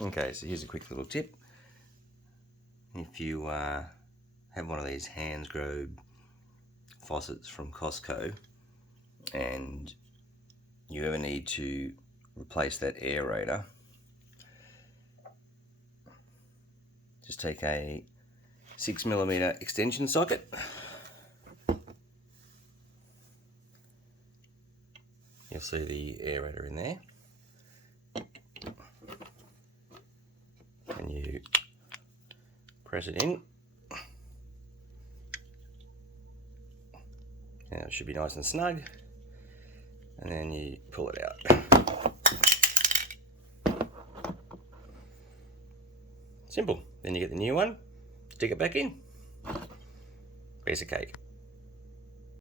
Okay, so here's a quick little tip. If you have one of these Hansgrohe faucets from Costco and you ever need to replace that aerator, just take a 6mm extension socket. You'll see the aerator in there, and you press it in. Now it should be nice and snug, and then you pull it out. Simple. Then you get the new one, stick it back in. Piece of cake.